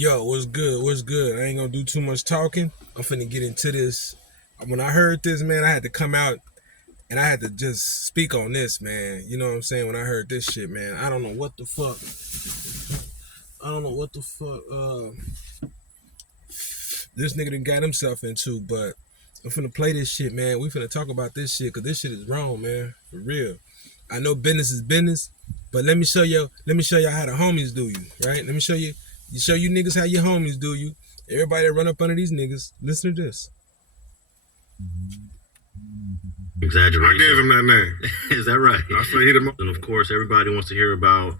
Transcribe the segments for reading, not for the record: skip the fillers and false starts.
Yo, what's good? What's good? I ain't gonna do too much talking. I'm finna get into this. When I heard this, man, I had to come out and I had to just speak on this, man. You know what I'm saying? When I heard this shit, man, I don't know what the fuck. I don't know what the fuck this nigga done got himself into, but I'm finna play this shit, man. We finna talk about this shit, cause this shit is wrong, man. For real. I know business is business, but let me show y'all how the homies do you, right? Let me show you niggas how your homies do you. Everybody that run up under these niggas, listen to this. Exaggeration. I gave him that name. Is that right? I say he the most. And of course, everybody wants to hear about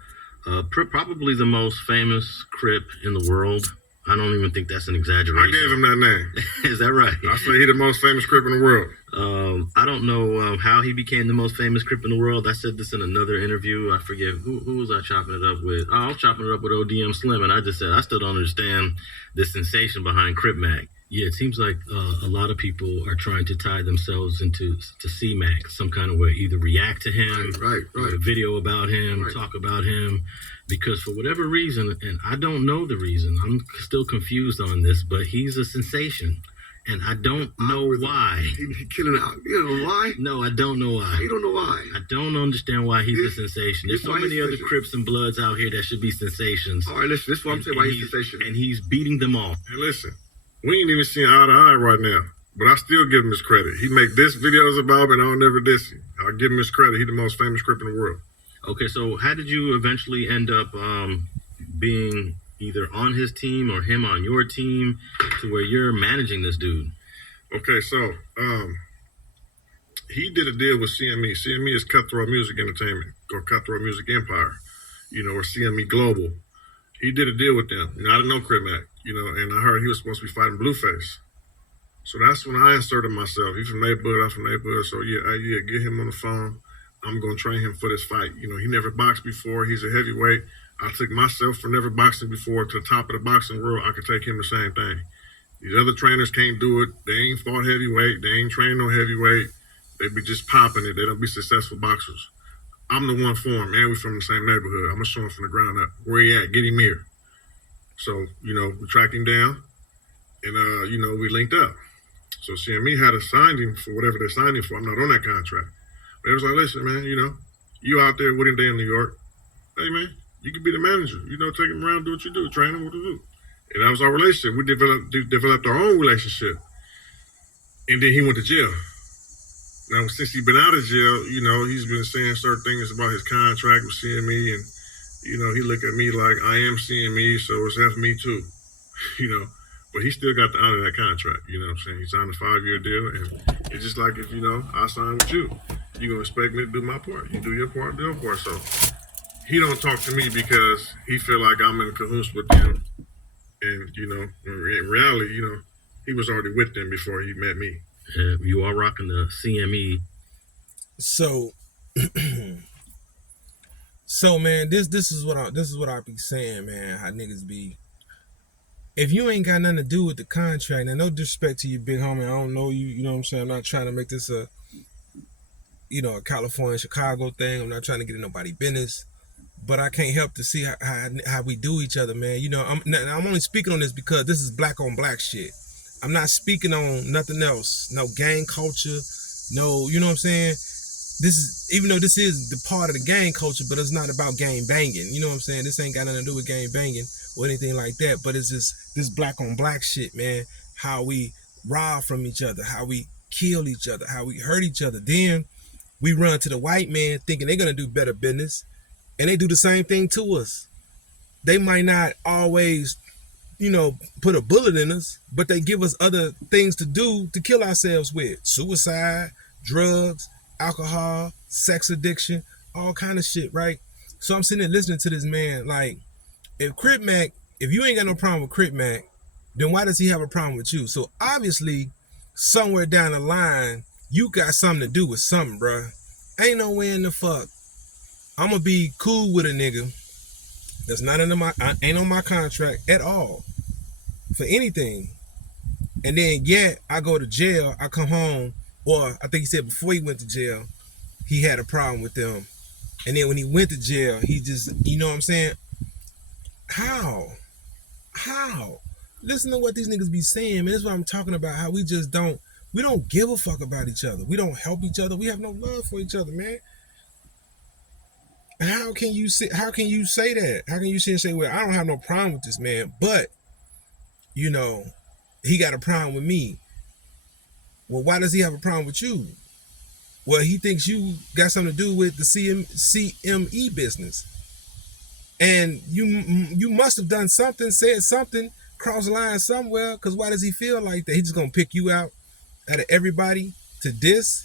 probably the most famous Crip in the world. I don't even think that's an exaggeration. I gave him that name. Is that right? I say he the most famous Crip in the world. I don't know how he became the most famous Crip in the world. I said this in another interview. I forget who was I chopping it up with. I was chopping it up with ODM Slim, and I just said I still don't understand the sensation behind cripmac. Yeah, it seems like a lot of people are trying to tie themselves into CMAC some kind of way, either react to him, right. a video about him, right. talk about him, because for whatever reason, and I don't know the reason, I'm still confused on this, but he's a sensation. And I don't know why. He killing out. You don't know why? No, I don't know why. You don't know why? I don't understand why he's a sensation. There's so many other Crips and Bloods out here that should be sensations. All right, listen. This is what I'm saying why he's a sensation. And he's beating them all. And listen, we ain't even seeing eye to eye right now. But I still give him his credit. He make this videos about me and I'll never diss him. I'll give him his credit. He's the most famous Crip in the world. Okay, so how did you eventually end up being either on his team or him on your team to where you're managing this dude? Okay, so he did a deal with CME. CME is Cutthroat Music Entertainment, or Cutthroat Music Empire, or CME Global. He did a deal with them. I didn't know cripmac, and I heard he was supposed to be fighting Blueface. So that's when I inserted myself. He's from neighborhood, I'm from neighborhood. So yeah, get him on the phone. I'm gonna train him for this fight. He never boxed before. He's a heavyweight. I took myself from never boxing before to the top of the boxing world. I could take him the same thing. These other trainers can't do it. They ain't fought heavyweight. They ain't trained no heavyweight. They be just popping it. They don't be successful boxers. I'm the one for him, and we from the same neighborhood. I'm gonna show him from the ground up. Where he at? Get him here. So, we tracked him down, and, we linked up. So CME had to sign him for whatever they signed him for. I'm not on that contract. But it was like, listen, man, you out there with him there in New York. Hey, man, you can be the manager. Take him around, do what you do, train him what to do. And that was our relationship. We developed our own relationship. And then he went to jail. Now, since he's been out of jail, he's been saying certain things about his contract with CME. And, he looked at me like, I am CME, so it's F me too. But he still got to honor that contract. You know what I'm saying? He signed a 5-year deal. And it's just like if, I sign with you, you're going to expect me to do my part. You do your part, do your part. So he don't talk to me because he feel like I'm in cahoots with them. And, in reality, he was already with them before he met me. You are rocking the CME. So man, this is what I be saying, man. How niggas be. If you ain't got nothing to do with the contract, and no disrespect to you, big homie, I don't know you. You know what I'm saying? I'm not trying to make this a California, Chicago thing. I'm not trying to get in nobody's business. But I can't help to see how we do each other, man. I'm only speaking on this because this is black on black shit. I'm not speaking on nothing else. No gang culture. No, you know what I'm saying? This is, even though this is the part of the gang culture, but it's not about gang banging. You know what I'm saying? This ain't got nothing to do with gang banging or anything like that. But it's just this black on black shit, man. How we rob from each other, how we kill each other, how we hurt each other. Then we run to the white man thinking they're gonna do better business. And they do the same thing to us. They might not always, put a bullet in us, but they give us other things to do to kill ourselves with. Suicide, drugs, alcohol, sex addiction, all kind of shit, right? So I'm sitting there listening to this man, like, if you ain't got no problem with cripmac, then why does he have a problem with you? So obviously, somewhere down the line, you got something to do with something, bruh. Ain't no way in the fuck I'm gonna be cool with a nigga that's not ain't on my contract at all for anything. And then I go to jail, I come home, or I think he said before he went to jail, he had a problem with them. And then when he went to jail, he just, you know what I'm saying? How How? Listen to what these niggas be saying, man. That's what I'm talking about. How we don't give a fuck about each other. We don't help each other. We have no love for each other, man. How can you say that? How can you sit and say, well, I don't have no problem with this man, but he got a problem with me. Well, why does he have a problem with you? Well, he thinks you got something to do with the CME business. And you must have done something, said something, crossed the line somewhere, because why does he feel like that? He just going to pick you out of everybody to diss?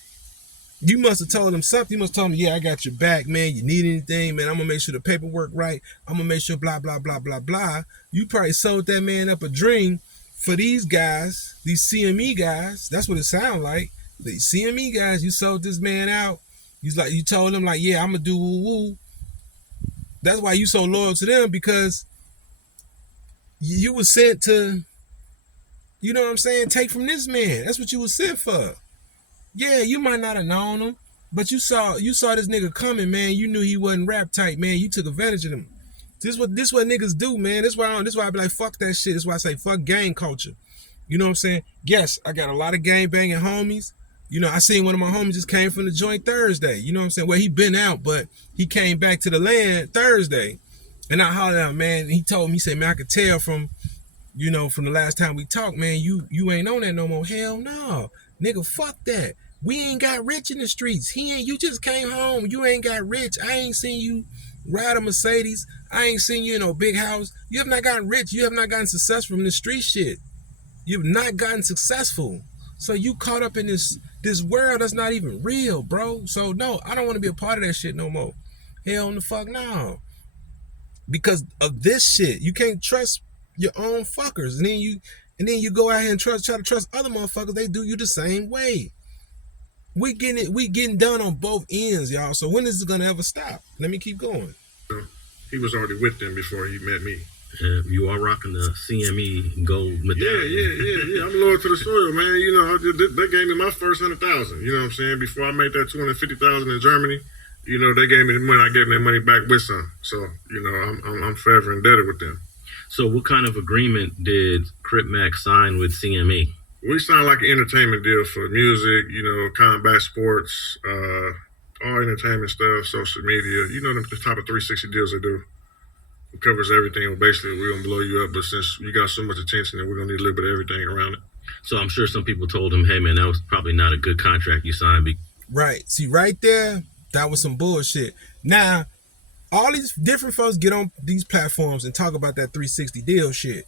You must have told him something. You must have told him, yeah, I got your back, man. You need anything, man, I'm going to make sure the paperwork right. I'm going to make sure blah, blah, blah, blah, blah. You probably sold that man up a dream for these guys, these CME guys. That's what it sounds like. The CME guys, you sold this man out. You told him, like, yeah, I'm going to do woo-woo. That's why you so loyal to them, because you were sent to, you know what I'm saying, take from this man. That's what you were sent for. Yeah, you might not have known him, but you saw this nigga coming, man. You knew he wasn't rap tight, man. You took advantage of him. This what niggas do, man. This why I be like, fuck that shit. This why I say fuck gang culture. You know what I'm saying? Yes, I got a lot of gang banging homies. I seen one of my homies just came from the joint Thursday. You know what I'm saying? Well, he been out, but he came back to the land Thursday. And I hollered out, man. He told me, he said, man, I could tell from the last time we talked, man, you ain't on that no more. Hell no. Nigga, fuck that. We ain't got rich in the streets. You just came home. You ain't got rich. I ain't seen you ride a Mercedes. I ain't seen you in no big house. You have not gotten rich. You have not gotten successful from the street shit. You've not gotten successful. So you caught up in this world that's not even real, bro. So no, I don't want to be a part of that shit no more. Hell in the fuck no. Because of this shit, you can't trust your own fuckers. And then you go out here and try to trust other motherfuckers. They do you the same way. We getting done on both ends, y'all. So when is it gonna ever stop? Let me keep going. He was already with them before he met me. You are rocking the CME gold medallion. Yeah. I'm loyal to the soil, man. They gave me my first 100,000. You know what I'm saying? Before I made that 250,000 in Germany, they gave me the money. I gave them that money back with some. So, I'm forever indebted with them. So, what kind of agreement did CripMac sign with CME? We signed like an entertainment deal for music, combat sports, all entertainment stuff, social media. The type of 360 deals they do. It covers everything. Well, basically, we're going to blow you up, but since you got so much attention, then we're going to need a little bit of everything around it. So I'm sure some people told him, hey, man, that was probably not a good contract you signed. Right. See, right there, that was some bullshit. Now, all these different folks get on these platforms and talk about that 360 deal shit.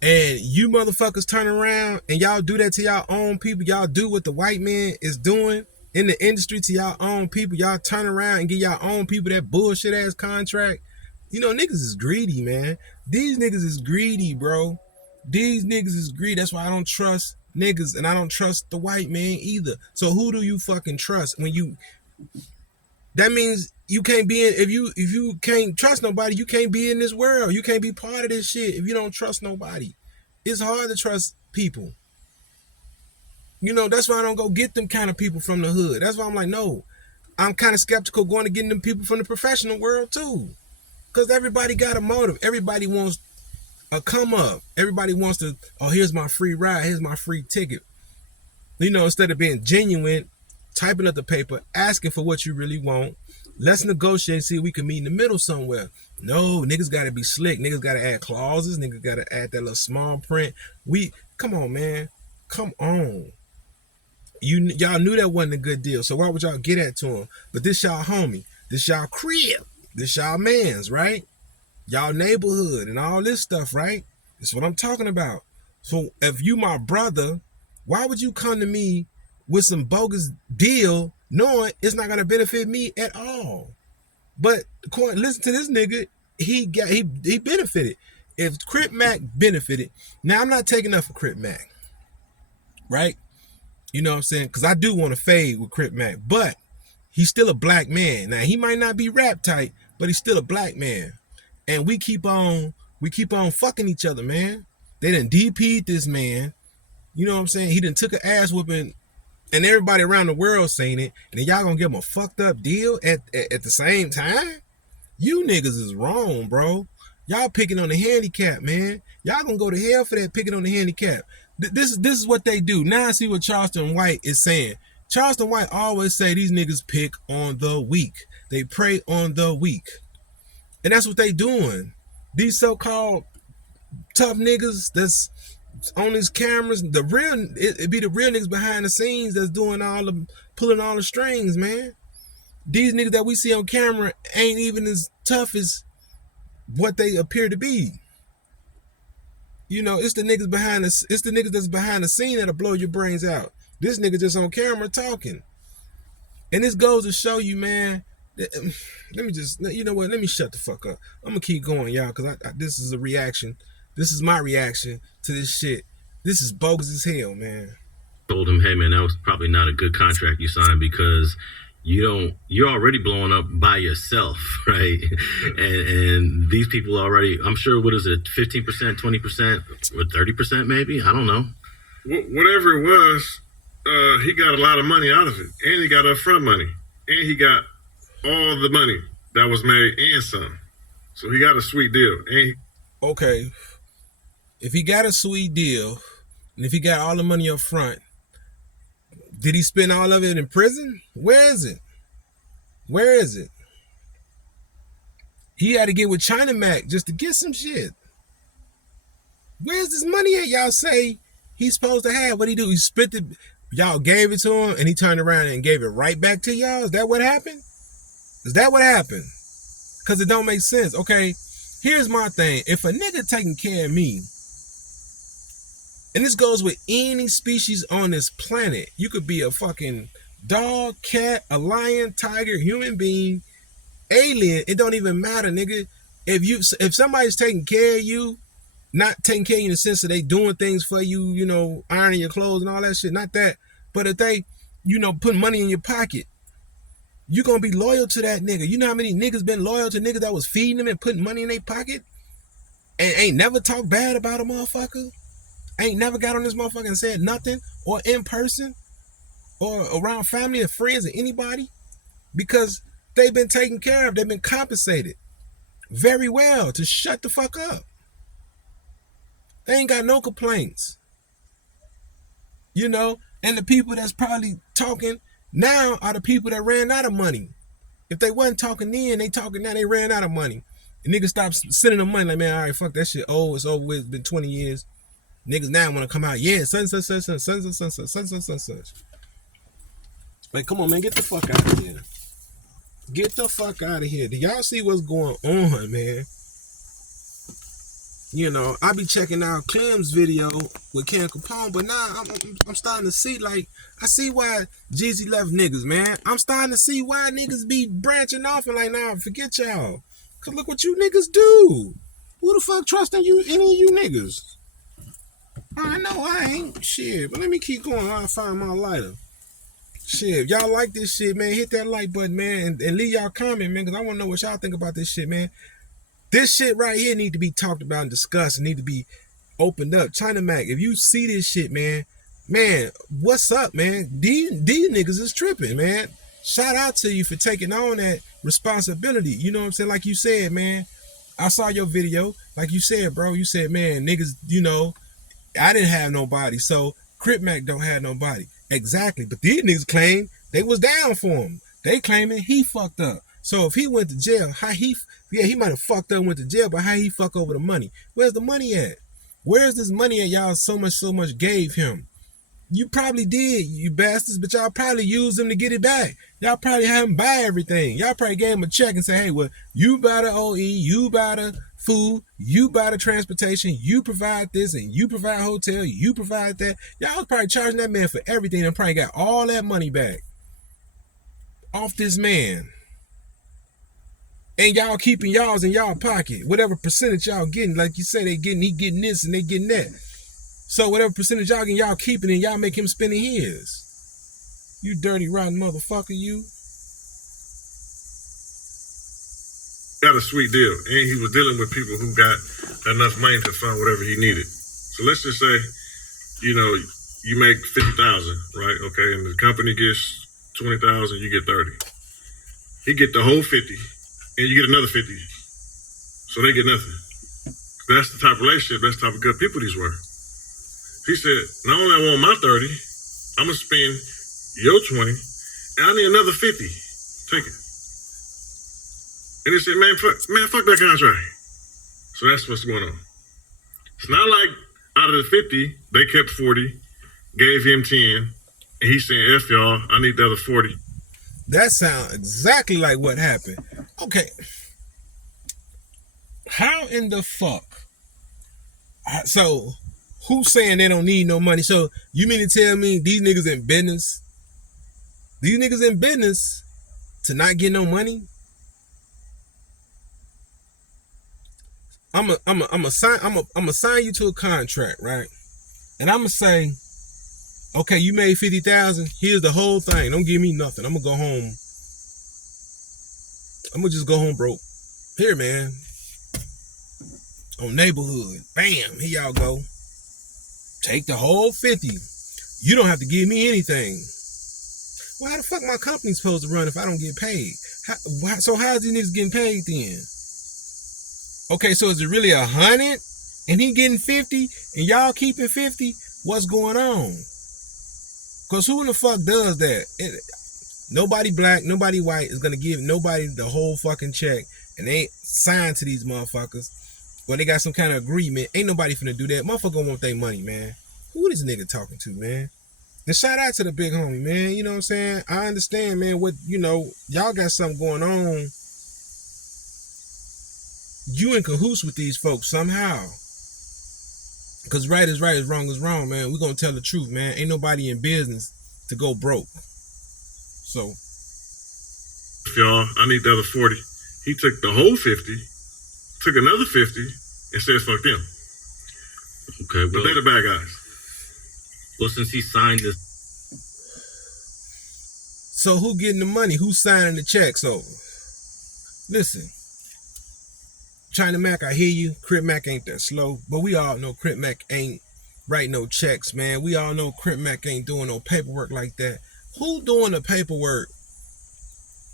And you motherfuckers turn around and y'all do that to y'all own people. Y'all do what the white man is doing in the industry to y'all own people. Y'all turn around and give y'all own people that bullshit ass contract. Niggas is greedy, man. These niggas is greedy, bro. These niggas is greedy. That's why I don't trust niggas, and I don't trust the white man either. So who do you fucking trust when you? That means you can't be in. If you can't trust nobody, you can't be in this world. You can't be part of this shit if you don't trust nobody. It's hard to trust people. That's why I don't go get them kind of people from the hood. That's why I'm like, no. I'm kind of skeptical going to getting them people from the professional world too. Because everybody got a motive. Everybody wants a come up. Everybody wants to, oh, here's my free ride. Here's my free ticket. Instead of being genuine, typing up the paper, asking for what you really want, let's negotiate and see if we can meet in the middle somewhere. No, niggas got to be slick. Niggas got to add clauses. Niggas got to add that little small print. Come on, man. Come on. Y'all knew that wasn't a good deal. So why would y'all get at to him? But this y'all homie. This y'all crib. This y'all mans, right? Y'all neighborhood and all this stuff, right? That's what I'm talking about. So if you my brother, why would you come to me with some bogus deal knowing it's not going to benefit me at all? But listen to this nigga. He benefited. If CripMac benefited, now I'm not taking up for CripMac, right? You know what I'm saying? Because I do want to fade with CripMac, but he's still a black man. Now he might not be rap tight, but he's still a black man. And we keep on fucking each other, man. They done DP'd this man. You know what I'm saying? He done took an ass whooping, and everybody around the world saying it, and then y'all gonna give him a fucked up deal at the same time? You niggas is wrong, bro. Y'all picking on the handicap, man. Y'all gonna go to hell for that, picking on the handicap. This is what they do. Now I see what Charleston White is saying. Charleston White always say these niggas pick on the weak. They prey on the weak. And that's what they doing. These so-called tough niggas that's on these cameras, it be the real niggas behind the scenes that's doing pulling all the strings, man. These niggas that we see on camera ain't even as tough as what they appear to be. You know, it's the niggas that's behind the scene that'll blow your brains out. This nigga just on camera talking. And this goes to show you, man. Let me just, you know what? Let me shut the fuck up. I'm gonna keep going, y'all, because this is a reaction. This is my reaction to this shit. This is bogus as hell, man. Told him, hey man, that was probably not a good contract you signed because you're already blowing up by yourself, right? And these people already, I'm sure, what is it, 15%, 20%, or 30% maybe? I don't know. Whatever it was, he got a lot of money out of it. And he got upfront money. And he got all the money that was made and some. So he got a sweet deal. Okay. If he got a sweet deal, and if he got all the money up front, did he spend all of it in prison? Where is it? Where is it? He had to get with CMAC just to get some shit. Where's this money at? Y'all say he's supposed to have. What he do? He spent it. Y'all gave it to him, and he turned around and gave it right back to y'all? Is that what happened? Is that what happened? Because it don't make sense. Okay, here's my thing. If a nigga taking care of me, and this goes with any species on this planet, you could be a fucking dog, cat, a lion, tiger, human being, alien. It don't even matter, nigga. If somebody's taking care of you, not taking care of you in the sense that they doing things for you, you know, ironing your clothes and all that shit, not that. But if they, you know, put money in your pocket, you gonna be loyal to that nigga. You know how many niggas been loyal to niggas that was feeding them and putting money in their pocket and ain't never talked bad about a motherfucker? Ain't never got on this motherfucker and said nothing, or in person, or around family or friends or anybody, because they've been taken care of. They've been compensated very well to shut the fuck up. They ain't got no complaints. You know, and the people that's probably talking now are the people that ran out of money. If they wasn't talking then, they talking now, they ran out of money. And niggas stop sending them money like, man, all right, fuck that shit. Oh, it's over with. It's been 20 years. Niggas now want to come out, yeah, such. Like, come on, man, get the fuck out of here. Get the fuck out of here. Do y'all see what's going on, man? You know, I be checking out Clem's video with Ken Capone, but now I'm starting to see, like, I see why Jeezy left niggas, man. I'm starting to see why niggas be branching off and like, nah, forget y'all. Cause look what you niggas do. Who the fuck trusting you, any of you niggas? I know I ain't. Shit, but let me keep going. I'll find my lighter. Shit, if y'all like this shit, man, hit that like button, man, and leave y'all comment, man, because I want to know what y'all think about this shit, man. This shit right here need to be talked about and discussed and need to be opened up. CMAC, if you see this shit, man, what's up, man? These niggas is tripping, man. Shout out to you for taking on that responsibility. You know what I'm saying? Like you said, man, I saw your video. Like you said, bro, you said, man, niggas, you know, I didn't have nobody, so cripmac don't have nobody. Exactly, but these niggas claim they was down for him. They claiming he fucked up. So if he went to jail, he might have fucked up and went to jail, but how he fuck over the money? Where's the money at? Where's this money at y'all so much gave him? You probably did, you bastards, but y'all probably used him to get it back. Y'all probably had him buy everything. Y'all probably gave him a check and say, hey, well, you buy the OE, you buy the food, you buy the transportation, you provide this, and you provide hotel, you provide that. Y'all was probably charging that man for everything and probably got all that money back off this man. And y'all keeping y'all's in y'all pocket. Whatever percentage y'all getting, like you say, he getting this and they getting that. So whatever percentage y'all getting, y'all keeping and y'all make him spending his. You dirty, rotten motherfucker, you. Got a sweet deal, and he was dealing with people who got enough money to fund whatever he needed. So let's just say, you know, you make 50,000, right? Okay, and the company gets 20,000, you get 30. He get the whole 50, and you get another 50. So they get nothing. That's the type of relationship, that's the type of good people these were. He said, not only I want my 30, I'm going to spend your 20, and I need another 50. Take it. And he said, man, fuck that contract. So that's what's going on. It's not like out of the 50, they kept 40, gave him 10, and he's saying, F y'all, I need the other 40. That sounds exactly like what happened. Okay. How in the fuck? So, who's saying they don't need no money? So, you mean to tell me these niggas in business? These niggas in business to not get no money? I'm a sign you to a contract, right? And I'm gonna say, okay, you made 50,000. Here's the whole thing. Don't give me nothing. I'm gonna go home. I'm gonna just go home broke. Here, man. On neighborhood. Bam. Here y'all go. Take the whole 50. You don't have to give me anything. Well, how the fuck my company supposed to run if I don't get paid? So how is these niggas getting paid then? Okay, so is it really 100 and he getting 50 and y'all keeping 50? What's going on? Because who in the fuck does that? Nobody black, nobody white is going to give nobody the whole fucking check and they ain't signed to these motherfuckers. When they got some kind of agreement, ain't nobody finna do that. Motherfucker want their money, man. Who this nigga talking to, man? And shout out to the big homie, man. You know what I'm saying? I understand, man, what, y'all got something going on. You in cahoots with these folks somehow. Because right is wrong is wrong, man. We're going to tell the truth, man. Ain't nobody in business to go broke. So. Y'all, I need the other 40. He took the whole 50, took another 50, and said, fuck them. Okay, but they're the bad guys. Well, since he signed this. So who getting the money? Who's signing the checks over? Listen. China Mac, I hear you. CripMac ain't that slow. But we all know CripMac ain't writing no checks, man. We all know CripMac ain't doing no paperwork like that. Who doing the paperwork?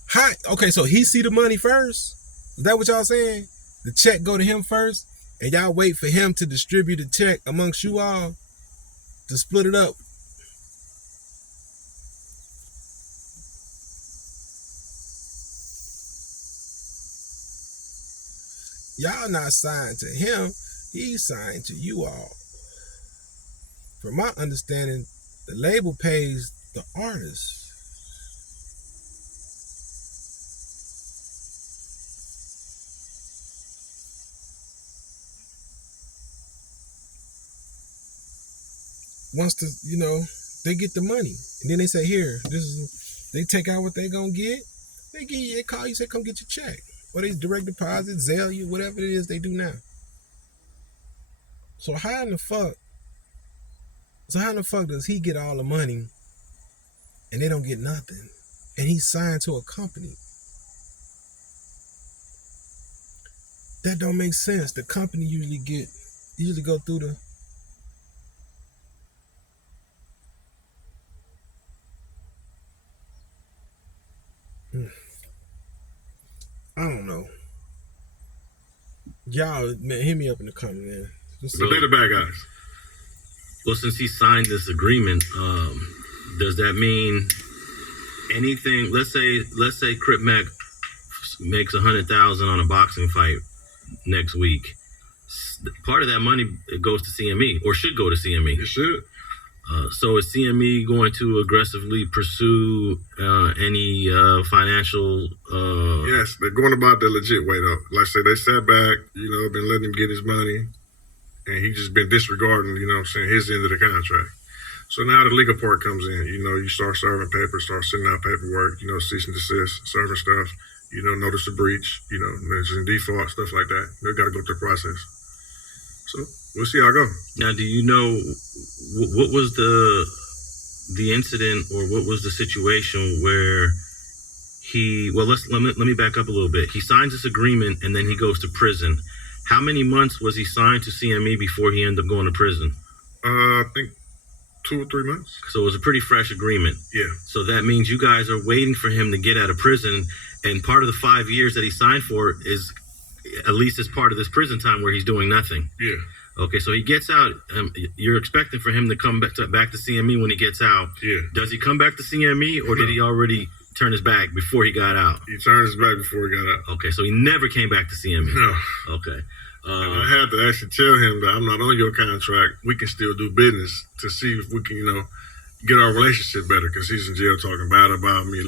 How? Okay, so he see the money first? Is that what y'all saying? The check go to him first? And y'all wait for him to distribute the check amongst you all? To split it up? Y'all not signed to him. He's signed to you all. From my understanding, the label pays the artist. Once they get the money. And then they say, here, they take out what they gonna get. They call you, say, come get your check. Or they direct deposit, Zelle you, whatever it is they do now. So how in the fuck does he get all the money and they don't get nothing? And he's signed to a company. That don't make sense. The company usually go through the I don't know. Y'all, man, hit me up in the comment, man. But they're the bad guys. Well, since he signed this agreement, does that mean anything? Let's say CripMac makes $100,000 on a boxing fight next week. Part of that money goes to CME, or should go to CME. It should. So is CME going to aggressively pursue any financial? Yes, they're going about the legit way though. Like I said, they sat back, been letting him get his money, and he just been disregarding, his end of the contract. So now the legal part comes in. You start serving papers, start sending out paperwork, cease and desist, serving stuff, notice a breach, there's in default, stuff like that. They got to go through the process. So we'll see how it goes. Now, do you know what was the incident, or what was the situation where let me back up a little bit. He signs this agreement and then he goes to prison. How many months was he signed to CME before he ended up going to prison? I think 2 or 3 months. So it was a pretty fresh agreement. Yeah. So that means you guys are waiting for him to get out of prison, and part of the 5 years that he signed for is at least as part of this prison time where he's doing nothing. Yeah. Okay, so he gets out. You're expecting for him to come back to CME when he gets out. Yeah. Does he come back to CME, or did he already turn his back before he got out? He turned his back before he got out. Okay, so he never came back to CME. No. Okay. And I had to actually tell him that I'm not on your contract. We can still do business to see if we can, get our relationship better, because he's in jail talking bad about me.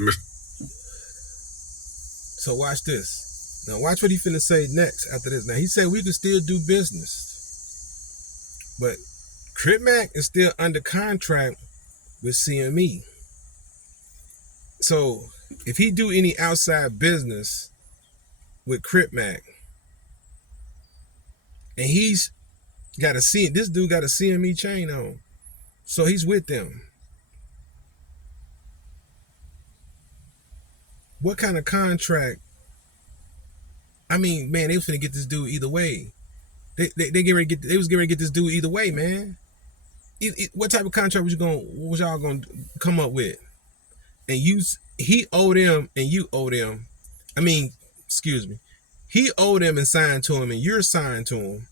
So watch this. Now watch what he finna say next after this. Now he said we can still do business, but CripMac is still under contract with CME. So if he do any outside business with CripMac, and he's got this dude got a CME chain on, so he's with them. What kind of contract? I mean, man, they was finna get this dude either way. They was getting ready to get this dude either way, man. What type of contract was y'all gonna come up with? And he owed them and you owe them. I mean, excuse me. He owed them and signed to him, and you're signed to him,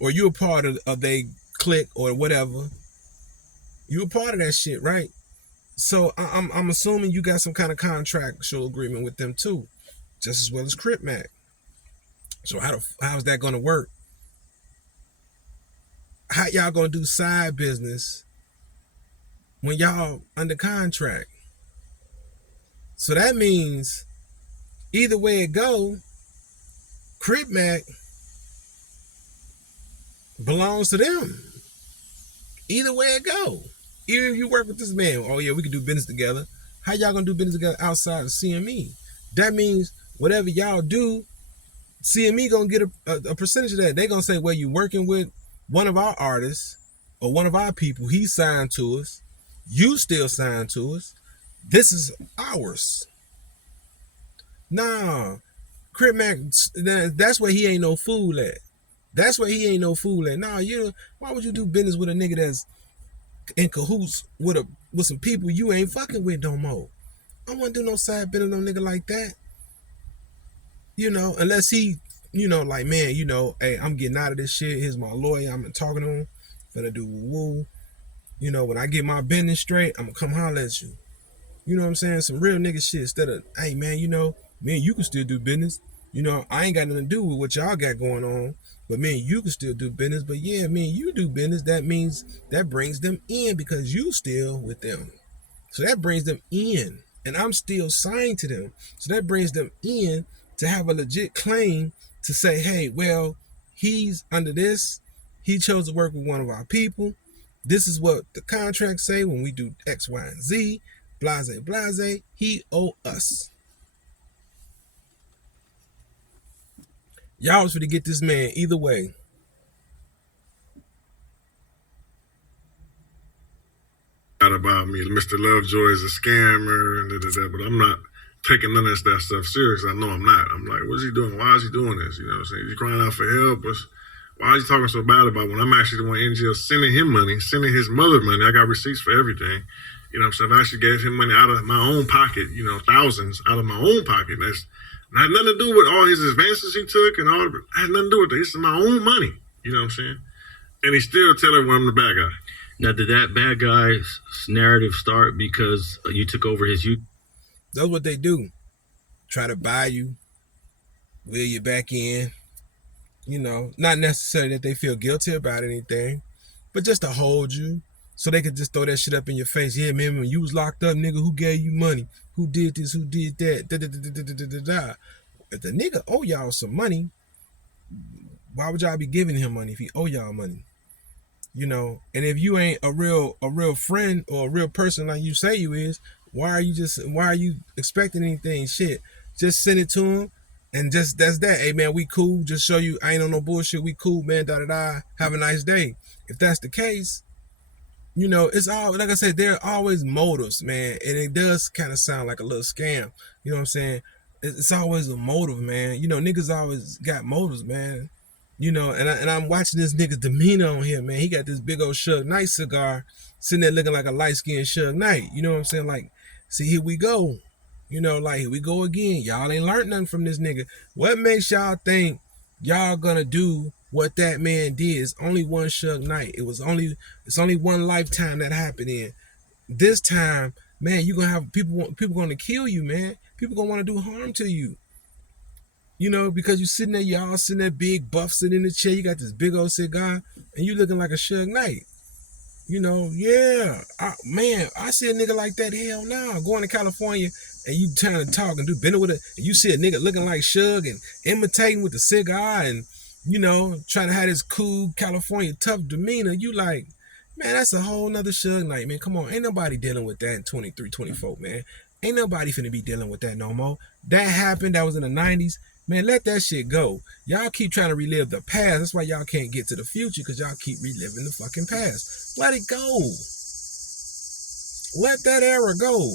or you're a part of they clique or whatever. You're a part of that shit, right? So I'm assuming you got some kind of contractual agreement with them too, just as well as CripMac. So how's that gonna work? How y'all gonna do side business when y'all under contract? So that means either way it go, CripMac belongs to them. Either way it go. Even if you work with this man, oh yeah, we can do business together. How y'all gonna do business together outside of CME? That means whatever y'all do, CME gonna get a percentage of that. They gonna say, well, you working with one of our artists or one of our people. He signed to us. You still signed to us. This is ours. Nah, CripMac, that's where he ain't no fool at. That's where he ain't no fool at. Nah, why would you do business with a nigga that's in cahoots with some people you ain't fucking with no more? I wouldn't do no side business with no nigga like that. Unless he, like, man, hey, I'm getting out of this shit. Here's my lawyer. I'm talking to him. Finna do woo. When I get my business straight, I'm gonna come holler at you. You know what I'm saying? Some real nigga shit instead of, hey, man, me and you can still do business. I ain't got nothing to do with what y'all got going on, but me and you can still do business. But yeah, me and you do business. That means that brings them in because you still with them. So that brings them in, and I'm still signed to them. So that brings them in to have a legit claim to say, hey, well, he's under this. He chose to work with one of our people. This is what the contracts say when we do X, Y, and Z. Blase, blase. He owe us. Y'all was finna get this man either way. About me, Mr. Lovejoy is a scammer, but I'm not taking none of that stuff serious. I know I'm not. I'm like, what's he doing? Why is he doing this? You know what I'm saying? He's crying out for help. Why is he talking so bad about when I'm actually the one in jail sending him money, sending his mother money? I got receipts for everything. You know what I'm saying? I actually gave him money out of my own pocket, thousands out of my own pocket. That's had nothing to do with all his advances he took and all. Had nothing to do with it. It's my own money. You know what I'm saying? And he still telling me I'm the bad guy. Now, did that bad guy's narrative start because you took over his youth? That's what they do. Try to buy you, wheel you back in. Not necessarily that they feel guilty about anything, but just to hold you so they could just throw that shit up in your face. Yeah, man, when you was locked up, nigga, who gave you money? Who did this? Who did that? If the nigga owe y'all some money, why would y'all be giving him money if he owe y'all money? And if you ain't a real friend or a real person like you say you is, why are you expecting anything? Shit, just send it to him, and just that's that. Hey man, we cool. Just show you I ain't on no bullshit. We cool, man. Have a nice day. If that's the case, it's all, like I said, there are always motives, man, and it does kind of sound like a little scam. You know what I'm saying? It's always a motive, man. Niggas always got motives, man. And I'm watching this nigga's demeanor on here, man. He got this big old Suge Knight cigar sitting there looking like a light-skinned Suge Knight. You know what I'm saying? Like, see, here we go. You know, like, here we go again. Y'all ain't learned nothing from this nigga. What makes y'all think y'all gonna do what that man did? It's only one Suge Knight. It's only one lifetime that happened in. This time, man, you gonna have people gonna kill you, man. People gonna want to do harm to you. You know, because you sitting there, y'all sitting there big buff sitting in the chair, you got this big old cigar, and you looking like a Suge Knight. You know, yeah. I see a nigga like that, hell no. Going to California and you trying to talk and do business with it, and you see a nigga looking like Suge and imitating with the cigar and, you know, trying to have this cool California tough demeanor, you like, man, that's a whole nother Suge Knight, man. Come on, ain't nobody dealing with that in 23, 24, man. Ain't nobody finna be dealing with that no more. That happened, that was in the 90s. Man, let that shit go. Y'all keep trying to relive the past. That's why y'all can't get to the future, because y'all keep reliving the fucking past. Let it go. Let that era go.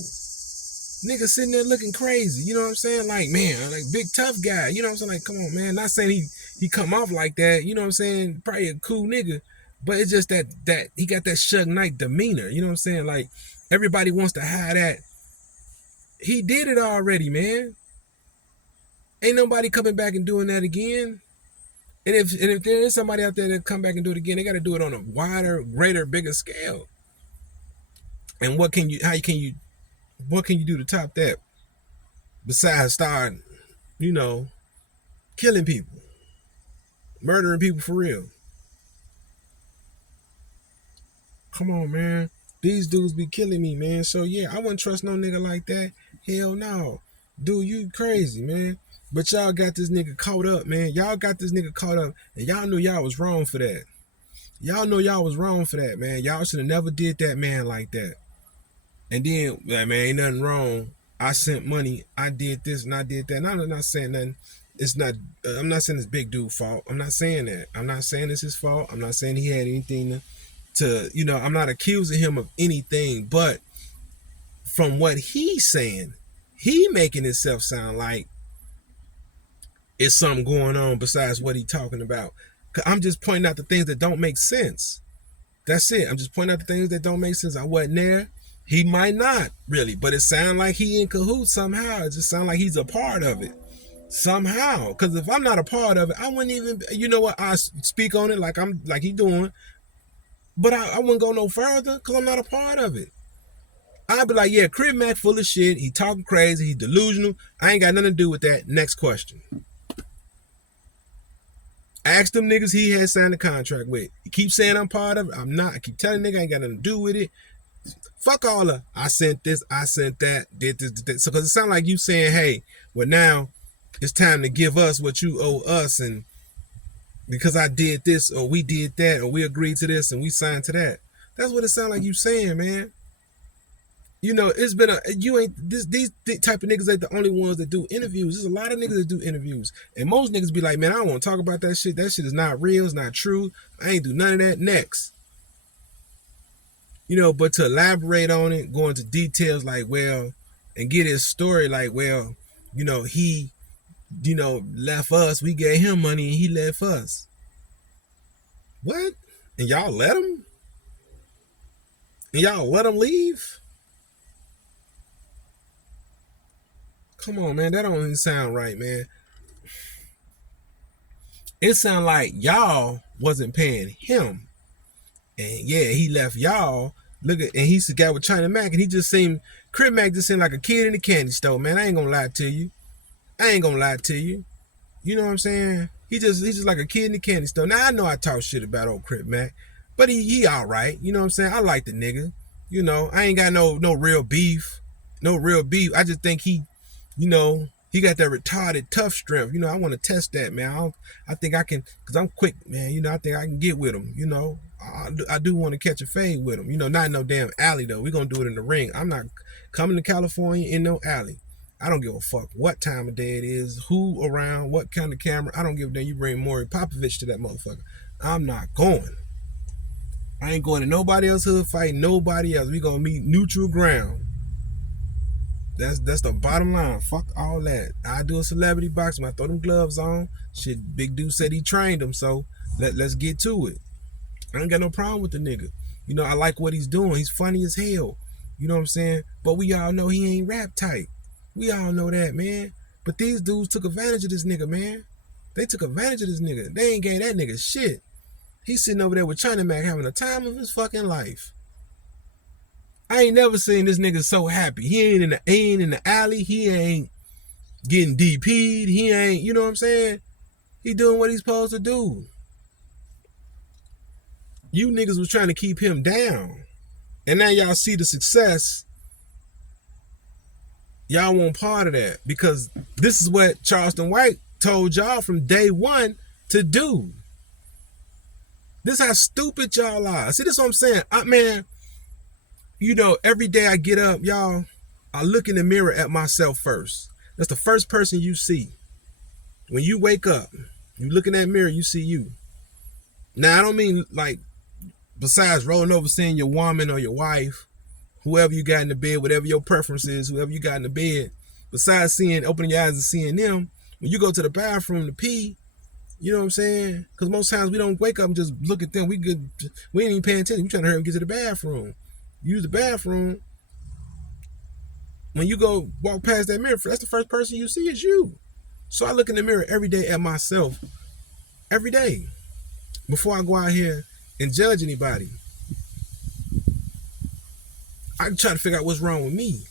Nigga sitting there looking crazy. You know what I'm saying? Like, man, like big tough guy. You know what I'm saying? Like, come on, man. Not saying he come off like that. You know what I'm saying? Probably a cool nigga. But it's just that he got that Suge Knight demeanor. You know what I'm saying? Like, everybody wants to hide that. He did it already, man. Ain't nobody coming back and doing that again. And if there is somebody out there that come back and do it again, they got to do it on a wider, greater, bigger scale. And what can you do to top that? Besides start, you know, killing people, murdering people for real. Come on, man. These dudes be killing me, man. So yeah, I wouldn't trust no nigga like that. Hell no. Dude, you crazy, man. But y'all got this nigga caught up, man. Y'all got this nigga caught up, and y'all knew y'all was wrong for that. Y'all know y'all was wrong for that, man. Y'all should have never did that man like that. And then, like, man, ain't nothing wrong. I sent money. I did this and I did that. And I'm not saying nothing. It's not. I'm not saying it's big dude fault. I'm not saying that. I'm not saying it's his fault. I'm not saying he had anything to you know. I'm not accusing him of anything. But from what he's saying, he making himself sound like it's something going on besides what he's talking about. I'm just pointing out the things that don't make sense. That's it. I'm just pointing out the things that don't make sense. I wasn't there. He might not really, but it sounds like he in cahoots somehow. It just sounds like he's a part of it somehow. Because if I'm not a part of it, I wouldn't even, you know what, I speak on it like he doing, but I wouldn't go no further because I'm not a part of it. I'd be like, yeah, CripmaC full of shit. He talking crazy. He delusional. I ain't got nothing to do with that. Next question. Ask them niggas he had signed a contract with. He keeps saying I'm part of it. I'm not. I keep telling nigga I ain't got nothing to do with it. Fuck all of I sent this, I sent that, did this, did that. So because it sounds like you saying, hey, well now it's time to give us what you owe us, and because I did this or we did that or we agreed to this and we signed to that. That's what it sounds like you saying, man. You know, it's been these type of niggas ain't the only ones that do interviews. There's a lot of niggas that do interviews. And most niggas be like, man, I don't want to talk about that shit. That shit is not real. It's not true. I ain't do none of that. Next. You know, but to elaborate on it, go into details like, well, and get his story like, well, you know, he, you know, left us. We gave him money and he left us. What? And y'all let him? And y'all let him leave? Come on, man. That don't even sound right, man. It sound like y'all wasn't paying him. And yeah, he left y'all. Look at, and he's the guy with China Mac, and he just seemed, CripmaC just seemed like a kid in the candy store, man. I ain't gonna lie to you. You know what I'm saying? He's just like a kid in the candy store. Now I know I talk shit about old CripmaC, but he all right. You know what I'm saying? I like the nigga. You know, I ain't got no real beef. No real beef. I just think he, you know, he got that retarded tough strength. You know, I want to test that, man. I think I can, because I'm quick, man. You know, I think I can get with him. You know, I do want to catch a fade with him. You know, not in no damn alley, though. We're going to do it in the ring. I'm not coming to California in no alley. I don't give a fuck what time of day it is, who around, what kind of camera. I don't give a damn. You bring Maury Popovich to that motherfucker. I'm not going. I ain't going to nobody else hood fight, nobody else. We going to meet neutral ground. That's the bottom line. Fuck all that. I do a celebrity boxing. I throw them gloves on. Shit, big dude said he trained him, so let's get to it. I ain't got no problem with the nigga. You know, I like what he's doing. He's funny as hell. You know what I'm saying? But we all know he ain't rap tight. We all know that, man. But these dudes took advantage of this nigga, man. They took advantage of this nigga. They ain't gave that nigga shit. He's sitting over there with CMAC having the time of his fucking life. I ain't never seen this nigga so happy. He ain't in the alley. He ain't getting DP'd. He ain't, you know what I'm saying? He doing what he's supposed to do. You niggas was trying to keep him down. And now y'all see the success. Y'all want part of that. Because this is what Charleston White told y'all from day one to do. This is how stupid y'all are. See, this is what I'm saying. Man, you know, every day I get up, y'all, I look in the mirror at myself first. That's the first person you see. When you wake up, you look in that mirror, you see you. Now, I don't mean like, besides rolling over seeing your woman or your wife, whoever you got in the bed, whatever your preference is, whoever you got in the bed, besides opening your eyes and seeing them, when you go to the bathroom to pee, you know what I'm saying? Because most times we don't wake up and just look at them. We ain't even paying attention. We trying to hurry and get to the bathroom. Use the bathroom. When you go walk past that mirror, that's the first person you see is you. So I look in the mirror every day at myself. Every day. Before I go out here and judge anybody. I try to figure out what's wrong with me.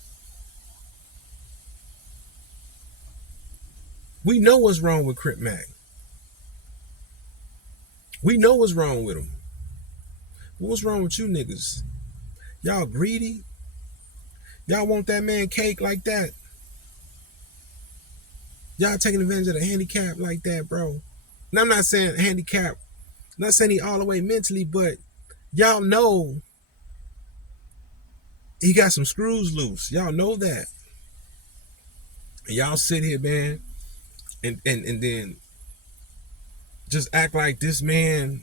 We know what's wrong with cripmac. We know what's wrong with him. But what's wrong with you niggas? Y'all greedy? Y'all want that man cake like that? Y'all taking advantage of the handicap like that, bro. And I'm not saying handicap, I'm not saying he all the way mentally, but y'all know he got some screws loose. Y'all know that. And y'all sit here, man, and then just act like this man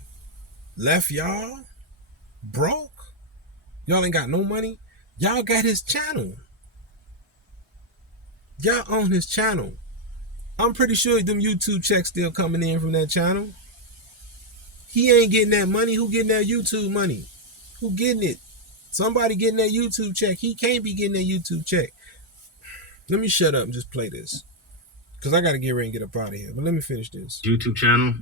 left y'all broke. Y'all ain't got no money. Y'all got his channel. Y'all own his channel. I'm pretty sure them YouTube checks still coming in from that channel. He ain't getting that money. Who getting that YouTube money? Who getting it? Somebody getting that YouTube check. He can't be getting that YouTube check. Let me shut up and just play this. Because I got to get ready and get up out of here. But let me finish this. YouTube channel?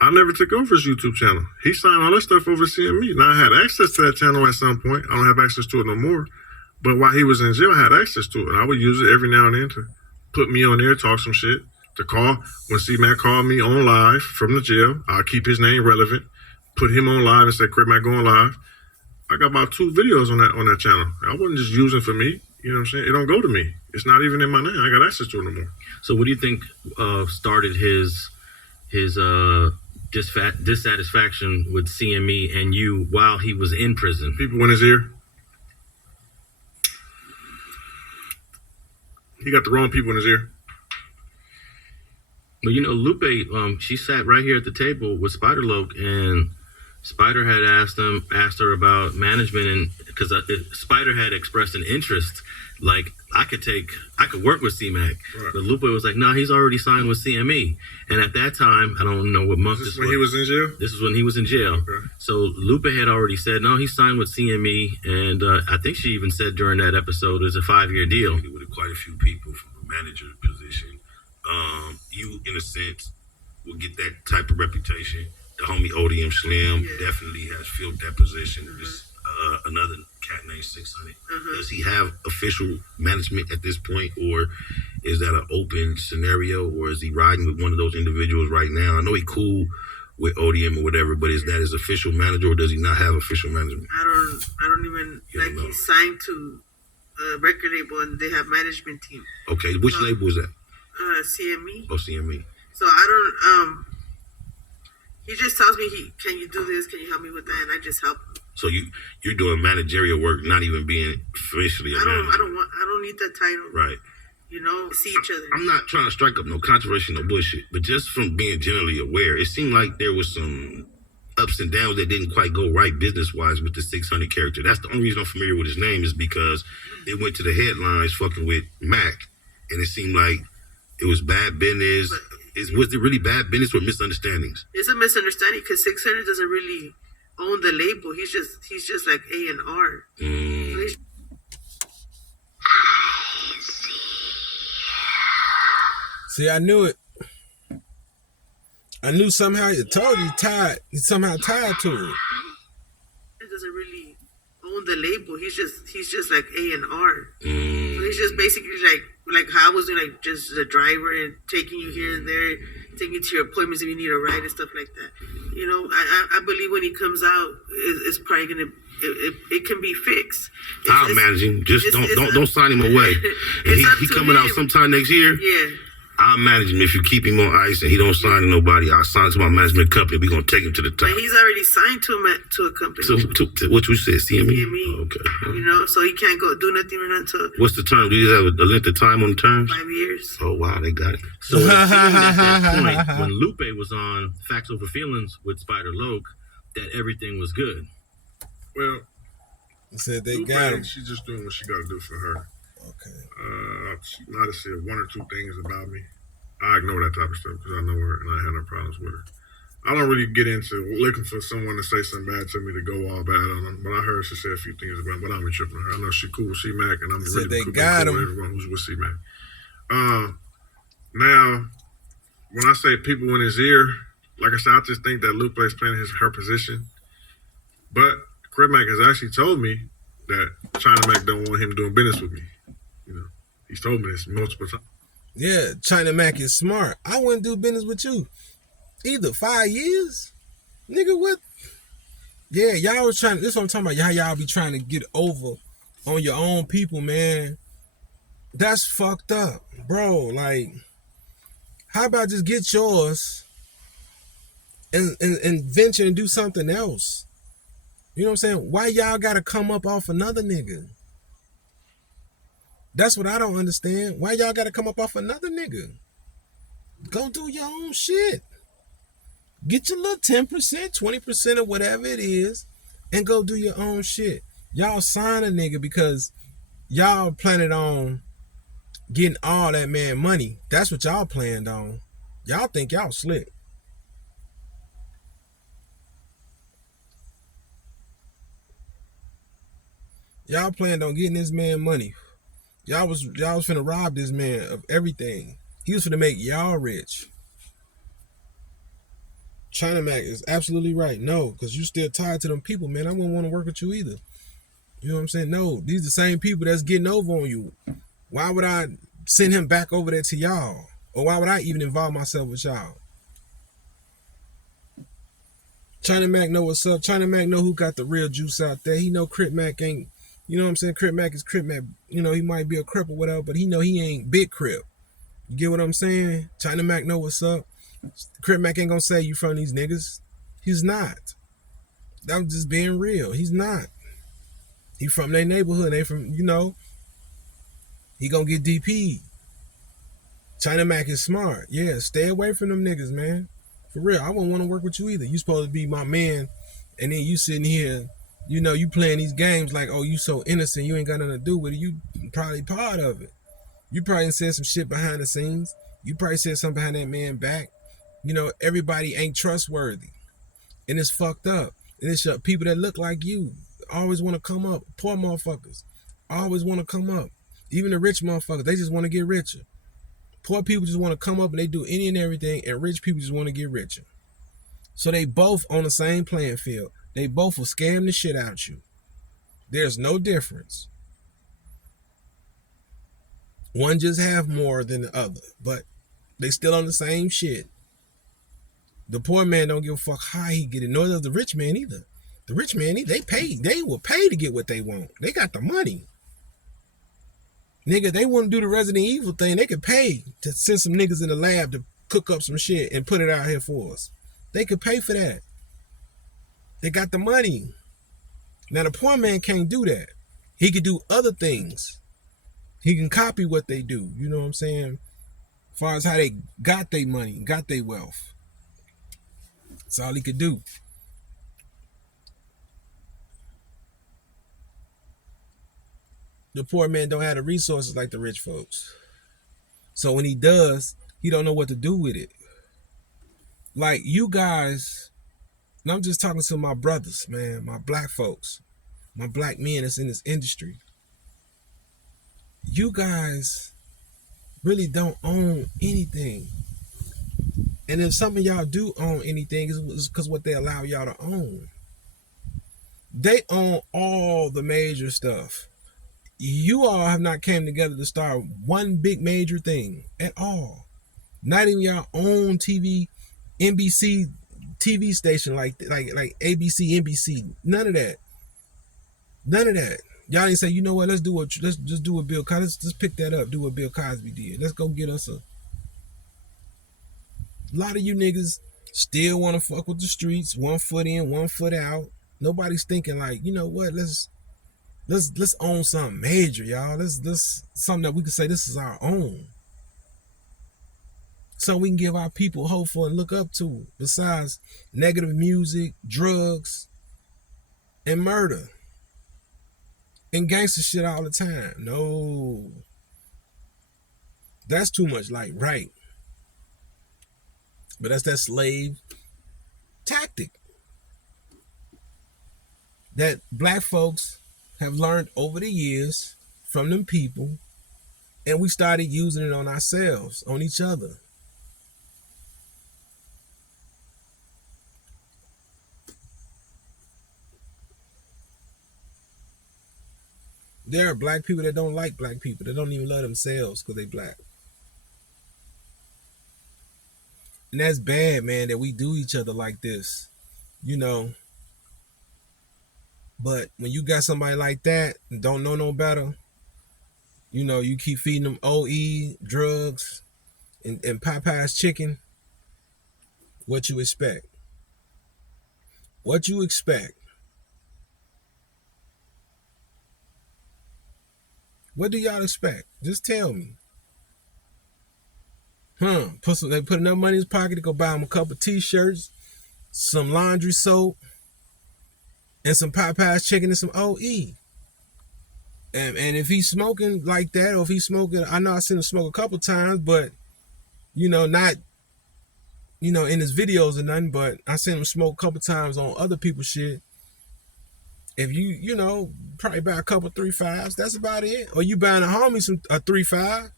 I never took over his YouTube channel. He signed all that stuff over CME. Now, I had access to that channel at some point. I don't have access to it no more. But while he was in jail, I had access to it. And I would use it every now and then to put me on there, talk some shit, to call. When CMAC called me on live from the jail, I'll keep his name relevant, put him on live and say, cripmac going live. I got about 2 videos on that channel. I wasn't just using for me. You know what I'm saying? It don't go to me. It's not even in my name. I got access to it no more. So what do you think started his dissatisfaction with CME and you while he was in prison? People in his ear. He got the wrong people in his ear. Well, you know, Lupe, she sat right here at the table with Spider Loke, and Spider had asked her about management, and because Spider had expressed an interest, like I could work with CMAC, right. But Lupe was like, no, he's already signed with CME, and at that time, I don't know what month this was. When he was in jail? This is when he was in jail. Okay. So Lupe had already said, no, he signed with CME, and I think she even said during that episode, it's a 5-year deal. With quite a few people from a manager position, you, in a sense, will get that type of reputation. The homie ODM Slim definitely has filled that position. There's another cat named 600. Does he have official management at this point, or is that an open scenario, or is he riding with one of those individuals right now? I know he cool with ODM or whatever, but is that his official manager, or does he not have official management? I don't even he's signed to a record label and they have management team. Okay, which label is that? CME. Oh, CME. So I don't he just tells me can you do this, can you help me with that, and I just help him. So you're doing managerial work, not even being officially a manager. I don't need that title. Right. You know, see each other. I'm not trying to strike up no controversy, no bullshit, but just from being generally aware, it seemed like there was some ups and downs that didn't quite go right business-wise with the 600 character. That's the only reason I'm familiar with his name, is because it went to the headlines fucking with Mac, and it seemed like it was bad business. Was it really bad business or misunderstandings? It's a misunderstanding because 600 doesn't really own the label. He's just like A&R. See, I knew it. I knew somehow it told you he's somehow tied to it. He doesn't really own the label. He's just like A&R. So he's just basically like how I was doing, like just the driver and taking you here and there, taking you to your appointments if you need a ride and stuff like that. You know, I believe when he comes out, it's probably gonna it can be fixed. I'll manage him. Just don't sign him away. And he coming out sometime next year. Yeah. I'll manage him. If you keep him on ice and he don't sign to nobody, I'll sign to my management company. We're going to take him to the top. But he's already signed to a company. So, what you said, CME? CME. Oh, okay. You know, so he can't go do nothing until What's the term? Do you have a length of time on the terms? 5 years. Oh, wow, they got it. So it seemed at that point, when Lupe was on Facts Over Feelings with Spider Loke, that everything was good. Well, He said they Lupe, got him. she's just doing what she got to do for her. Okay. She might have said one or two things about me. I ignore that type of stuff because I know her and I have no problems with her. I don't really get into looking for someone to say something bad to me to go all bad on them. But I heard she said a few things about me, but I'm tripping on her. I know she cool with CMAC and I'm Said really they cool got with him. everyone who's with CMAC. Now, when I say people in his ear, like I said, I just think that Lupe is playing her position. But cripmac has actually told me that China Mac don't want him doing business with me. You know, he's told me this multiple times. Yeah, China Mac is smart. I wouldn't do business with you. Either 5 years? Nigga, what? Yeah, y'all was trying, this is what I'm talking about. Y'all be trying to get over on your own people, man. That's fucked up. Bro, like, how about just get yours and venture and do something else? You know what I'm saying? Why y'all gotta come up off another nigga? That's what I don't understand. Why y'all gotta come up off another nigga? Go do your own shit. Get your little 10%, 20% or whatever it is, and go do your own shit. Y'all sign a nigga because y'all planned on getting all that man money. That's what y'all planned on. Y'all think y'all slick. Y'all planned on getting this man money. Y'all was finna rob this man of everything. He was finna make y'all rich. China Mac is absolutely right. No, because you still tied to them people, man. I wouldn't want to work with you either. You know what I'm saying? No, these are the same people that's getting over on you. Why would I send him back over there to y'all? Or why would I even involve myself with y'all? China Mac know what's up. China Mac know who got the real juice out there. He know cripmac ain't, you know what I'm saying? Cripmac is cripmac. You know, he might be a crip or whatever, but he know he ain't big crip. You get what I'm saying? China Mac know what's up. cripmac ain't gonna say you from these niggas. He's not. I'm just being real. He's not. He from their neighborhood. They from, you know, he gonna get DP'd. China Mac is smart. Yeah, stay away from them niggas, man. For real, I wouldn't want to work with you either. You supposed to be my man, and then you sitting here, you know, you playing these games like, oh, you so innocent, you ain't got nothing to do with it. You probably part of it. You probably said some shit behind the scenes. You probably said something behind that man back. You know, everybody ain't trustworthy, and it's fucked up. And it's people that look like you always want to come up. Poor motherfuckers always want to come up. Even the rich motherfuckers, they just want to get richer. Poor people just want to come up and they do any and everything, and rich people just want to get richer. So they both on the same playing field. They both will scam the shit out you. There's no difference. One just have more than the other, but they still on the same shit. The poor man don't give a fuck how he get it, nor does the rich man either. The rich man, they will pay to get what they want. They got the money. Nigga, they want to do the Resident Evil thing. They could pay to send some niggas in the lab to cook up some shit and put it out here for us. They could pay for that. They got the money. Now, the poor man can't do that. He could do other things. He can copy what they do. You know what I'm saying? As far as how they got their money, got their wealth. That's all he could do. The poor man don't have the resources like the rich folks. So when he does, he don't know what to do with it. Like you guys, and I'm just talking to my brothers, man, my black folks, my black men that's in this industry. You guys really don't own anything. And if some of y'all do own anything, it's because what they allow y'all to own. They own all the major stuff. You all have not came together to start one big major thing at all. Not even your own TV, NBC TV station like ABC, NBC. None of that. None of that. Y'all didn't say, you know what? Let's just do what Bill Cosby. Let's pick that up. Do what Bill Cosby did. Let's go get us a lot of you niggas still want to fuck with the streets. 1 foot in, 1 foot out. Nobody's thinking like, you know what? Let's own something major, y'all. Let's something that we can say this is our own. So we can give our people hope for and look up to, besides negative music, drugs, and murder. And gangster shit all the time. No. That's too much like right. But that's that slave tactic that black folks have learned over the years from them people, and we started using it on ourselves, on each other. There are black people that don't like black people, that don't even love themselves because they black. And that's bad, man, that we do each other like this, you know. But when you got somebody like that and don't know no better, you know, you keep feeding them OE, drugs, and Popeye's chicken, what you expect? What you expect? What do y'all expect? Just tell me. They put enough money in his pocket to go buy him a couple t-shirts, some laundry soap, and some Popeye's chicken and some OE. And if he's smoking like that, or if he's smoking, I know I seen him smoke a couple times, but you know, not, you know, in his videos or nothing, but I seen him smoke a couple times on other people's shit. If you know, probably buy a couple 3.5s, that's about it. Or you buying a homie a 3.5.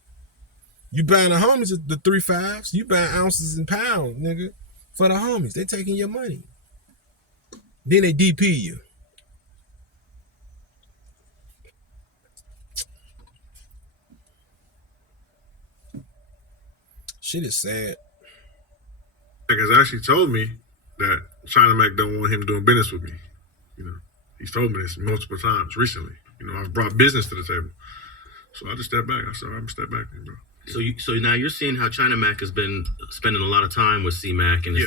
You buying the homies the 3.5s. You buying ounces and pounds, nigga, for the homies. They taking your money. Then they DP you. Shit is sad. Has actually told me that China Mac don't want him doing business with me. You know, he's told me this multiple times recently. You know, I've brought business to the table. So I just stepped back. I said, I'm gonna step back, bro. So now you're seeing how China Mac has been spending a lot of time with CMAC, and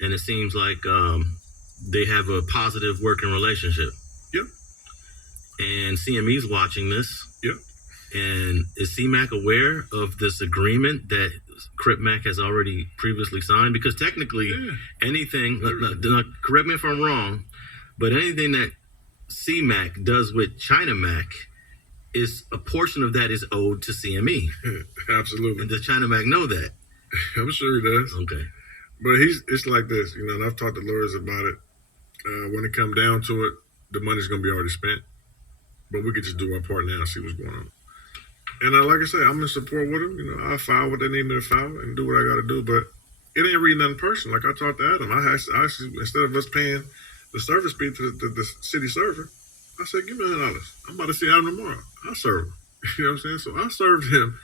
and it seems like they have a positive working relationship. Yep. And CME's watching this. Yep. And is CMAC aware of this agreement that cripmac has already previously signed? Because technically, anything, correct me if I'm wrong, but anything that CMAC does with China Mac, is a portion of that is owed to CME. Absolutely. And does China Mac know that? I'm sure he does. Okay. But it's like this, you know, and I've talked to lawyers about it. When it comes down to it, the money's going to be already spent. But we could just do our part now and see what's going on. And like I said, I'm in support with them. You know, I'll file what they need me to file and do what I got to do. But it ain't really nothing personal. Like I talked to Adam. I actually, instead of us paying the service fee to the city server, I said, give me $100. I'm about to see Adam tomorrow. I'll serve him. You know what I'm saying? So I served him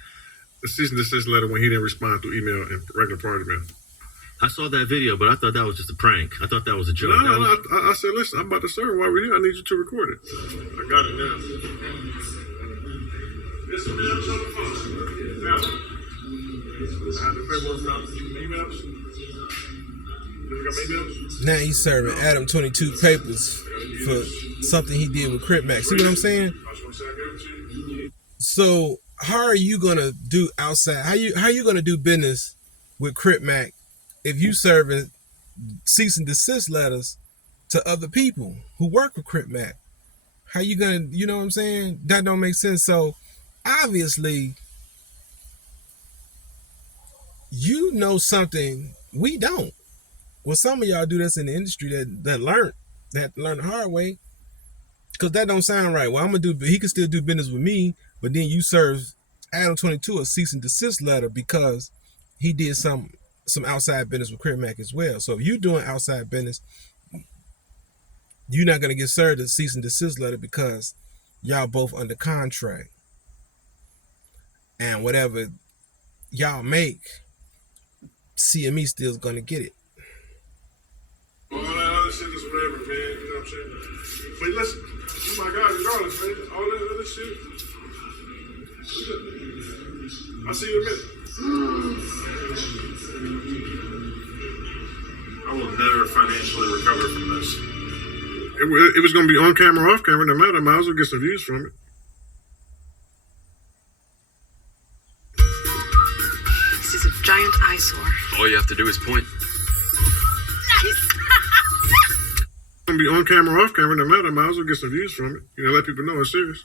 a cease and desist letter when he didn't respond through email and regular party mail. I saw that video, but I thought that was just a prank. I thought that was a joke. No, I said, listen, I'm about to serve. While we're here, I need you to record it. I got it now. This man on the phone. Now, I had to pay one out emails. You got emails? Now he's serving Adam 22 papers for something he did with cripmac. See what I'm saying? So how are you gonna do outside? How you gonna do business with cripmac if you serving cease and desist letters to other people who work with cripmac? How you gonna, you know what I'm saying? That don't make sense. So obviously you know something we don't. Well, some of y'all do this in the industry that learn the hard way, because that don't sound right. Well, he can still do business with me, but then you serve Adam 22 a cease and desist letter because he did some outside business with CripMac as well. So if you're doing outside business, you're not gonna get served a cease and desist letter because y'all both under contract. And whatever y'all make, CME still's gonna get it. All that other shit is whatever, man. You know what I'm saying? But listen, oh my God, regardless, man, all that other shit. I'll see you in a minute. I will never financially recover from this. It was going to be on camera, off camera, no matter. I might as well get some views from it. This is a giant eyesore. All you have to do is point. Nice. It's going to be on camera, off camera, no matter. I might as well get some views from it. You know, let people know it's serious.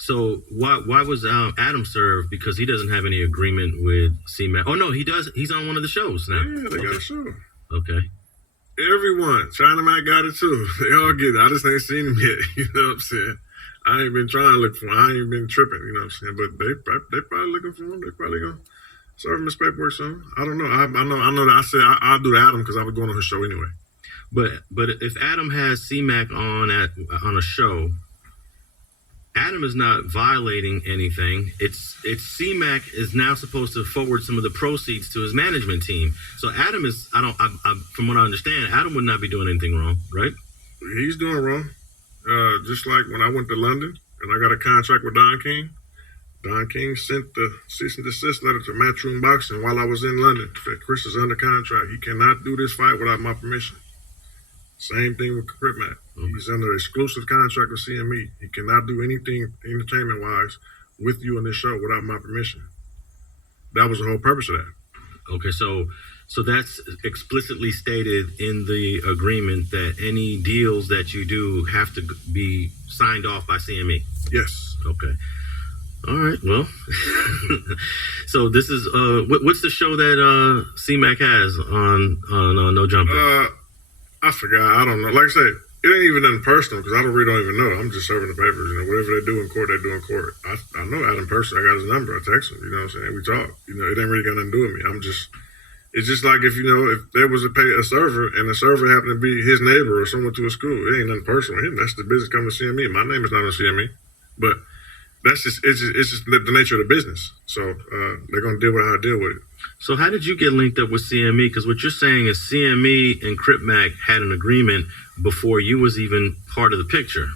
So why was Adam served? Because he doesn't have any agreement with CMAC. Oh no, he does. He's on one of the shows now. Yeah, they got a show. Okay. Everyone. China Mac got it too. They all get it. I just ain't seen him yet. You know what I'm saying? I ain't been trying to look for him. I ain't been tripping. You know what I'm saying? But they probably looking for him. They probably gonna serve him his paperwork soon. I don't know. I know that I said I'll do Adam because I was going on his show anyway. But if Adam has CMAC on a show, Adam is not violating anything. It's CMAC is now supposed to forward some of the proceeds to his management team. So Adam is from what I understand, Adam would not be doing anything wrong, right? He's doing wrong. Just like when I went to London and I got a contract with Don King. Don King sent the cease and desist letter to Matchroom Boxing while I was in London. Chris is under contract. He cannot do this fight without my permission. Same thing with CripMac. He's under exclusive contract with CME. He cannot do anything entertainment-wise with you on this show without my permission. That was the whole purpose of that. Okay, so that's explicitly stated in the agreement that any deals that you do have to be signed off by CME. Yes. Okay. All right. Well, so this is what's the show that CMAC has on No Jumper? I forgot. I don't know. Like I said, it ain't even nothing personal because I really don't even know. I'm just serving the papers. You know, whatever they do in court, they do in court. I know Adam personally. I got his number. I text him. You know what I'm saying? We talk. You know, it ain't really got nothing to do with me. It's just like if there was a server and the server happened to be his neighbor or someone to a school, it ain't nothing personal with him. That's the business coming to CME. My name is not on CME, but it's just the nature of the business. So they're gonna deal with how I deal with it. So how did you get linked up with CME? Because what you're saying is CME and CripMac had an agreement before you was even part of the picture.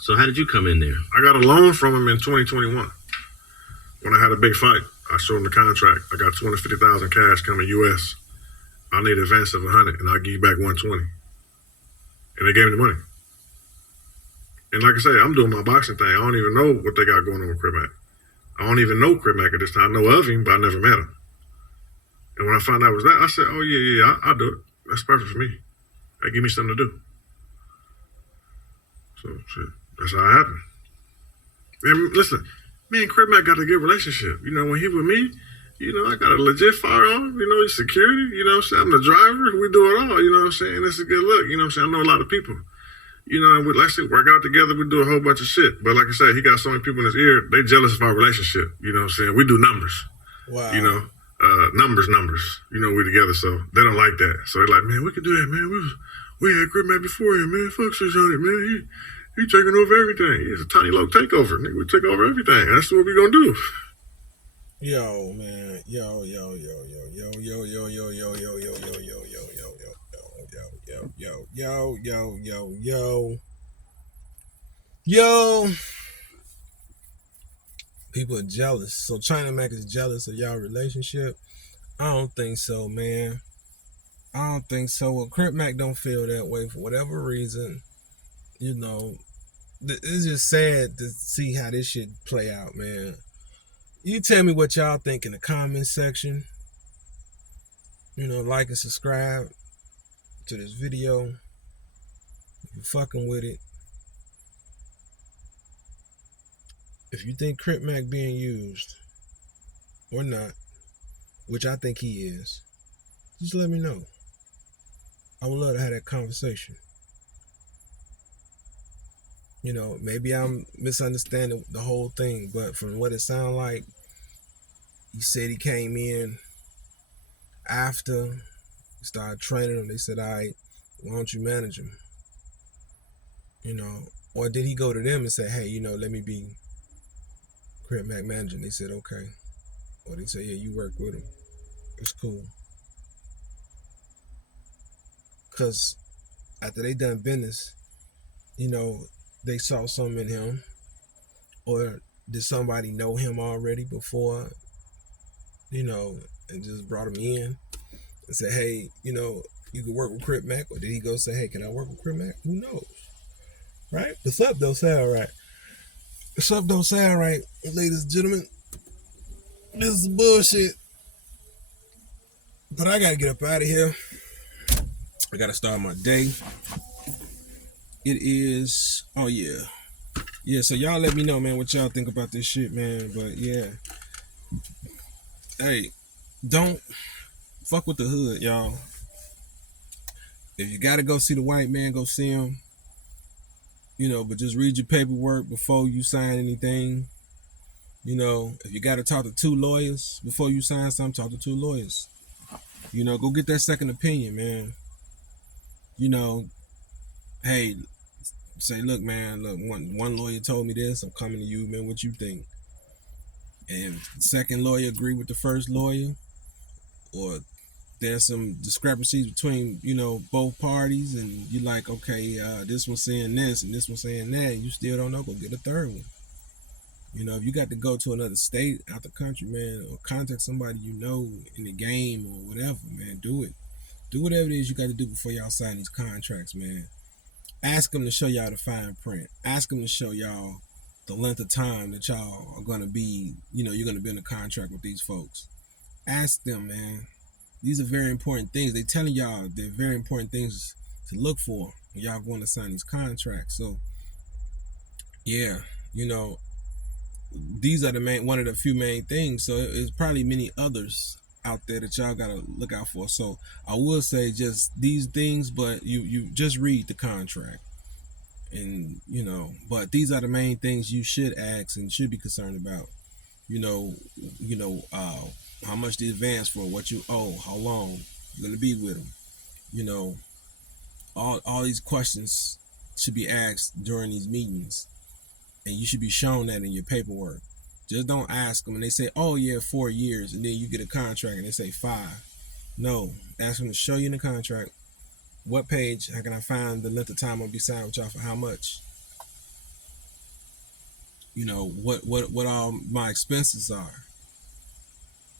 So how did you come in there? I got a loan from him in 2021 when I had a big fight. I showed him the contract. I got $250,000 cash coming US. I need an advance of 100, and I'll give you back 120. And they gave me the money. And like I say, I'm doing my boxing thing. I don't even know what they got going on with CripMac. I don't even know CripMac at this time. I know of him, but I never met him. And when I found out it was that, I said, oh, yeah, I'll do it. That's perfect for me. That give me something to do. So, shit, that's how it happened. And listen, me and CripMac got a good relationship. You know, when he with me, you know, I got a legit firearm. You know, he's security. You know what I'm saying? I'm the driver. We do it all. You know what I'm saying? It's a good look. You know what I'm saying? I know a lot of people. You know, and we, like I said, work out together. We do a whole bunch of shit. But like I said, he got so many people in his ear. They jealous of our relationship. You know what I'm saying? We do numbers. Wow. You know, numbers. You know, we together. So they don't like that. So they're like, man, we could do that, man. We had CripMac before him, man. Fuck 600, man. He taking over everything. It's a tiny low takeover. Nigga, we take over everything. That's what we gonna do. Yo, man. Yo. People are jealous. So China Mac is jealous of y'all relationship? I don't think so, man. I don't think so. Well, CripMac don't feel that way for whatever reason. You know, it's just sad to see how this shit play out, man. You tell me what y'all think in the comment section. You know, like and subscribe to this video if you're fucking with it. If you think CripMac being used or not, which I think he is, just let me know. I would love to have that conversation. You know, maybe I'm misunderstanding the whole thing, but from what it sounds like, He said he came in after he started training him. They said, all right, why don't you manage him? You know, or did he go to them and say, hey, you know, let me be CripMac manager? And they said, okay. Or they said, yeah, you work with him. It's cool. Because after they done business, you know, they saw something in him. Or did somebody know him already before, you know, and just brought him in and said, hey, you know, you can work with CripMac? Or did he go say, hey, can I work with CripMac? Who knows? Right? The stuff don't sound right. The stuff don't sound right, ladies and gentlemen. This is bullshit. But I gotta get up out of here. I gotta start my day. It is, oh yeah. Yeah, so y'all let me know, man, what y'all think about this shit, man. But yeah. Hey, don't fuck with the hood, y'all. If you gotta go see the white man, go see him. You know, but just read your paperwork before you sign anything. You know, if you gotta talk to 2 lawyers before you sign something, talk to 2 lawyers. You know, go get that second opinion, man. You know, hey, say, look, man, look, one lawyer told me this, I'm coming to you, man, what you think? And second lawyer agree with the first lawyer, or there's some discrepancies between, you know, both parties, and you like, okay, this one's saying this and this one's saying that, you still don't know, go get a third one. You know, if you got to go to another state, out the country, man, or contact somebody you know in the game or whatever, man, do it. Do whatever it is you got to do before y'all sign these contracts, man. Ask them to show y'all the fine print. Ask them to show y'all the length of time that y'all are going to be, you know, you're going to be in a contract with these folks. Ask them, man. These are very important things. They're telling y'all they're very important things to look for when y'all going to sign these contracts. So, yeah, you know, these are one of the few main things. So it's probably many others out there that y'all gotta look out for. So I will say just these things, but you just read the contract, and you know, but these are the main things you should ask and should be concerned about. You know, how much the advance for, what you owe, how long you're gonna be with them. You know, all these questions should be asked during these meetings, and you should be shown that in your paperwork. Just don't ask them and they say, oh yeah, 4 years, and then you get a contract and they say 5. No, ask them to show you in the contract what page, how can I find the length of time I'll be signed with y'all for how much. You know, what all my expenses are.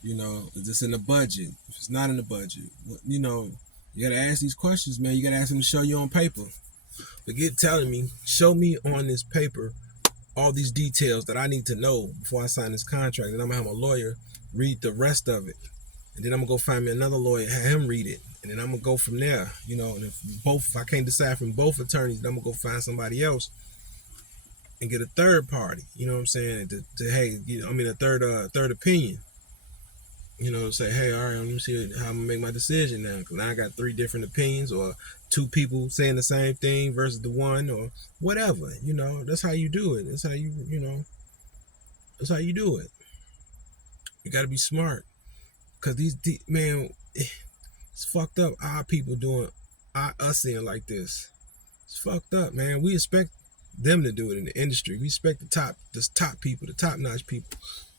You know, is this in the budget? If it's not in the budget, you know, you gotta ask these questions, man. You gotta ask them to show you on paper. Forget telling me, show me on this paper all these details that I need to know before I sign this contract. And I'm gonna have my lawyer read the rest of it. And then I'm gonna go find me another lawyer, have him read it. And then I'm gonna go from there, you know, and if I can't decide from both attorneys, then I'm gonna go find somebody else and get a third party, you know what I'm saying? Hey, you know, I mean a third opinion. You know, say, hey, all right, let me see how I'm gonna make my decision now. Cause now I got 3 different opinions, or 2 people saying the same thing versus the one, or whatever. You know, that's how you do it. That's how you know, that's how you do it. You gotta be smart. Cause man, it's fucked up. Our people doing us seeing like this. It's fucked up, man. We expect them to do it in the industry. We expect the top people, the top notch people.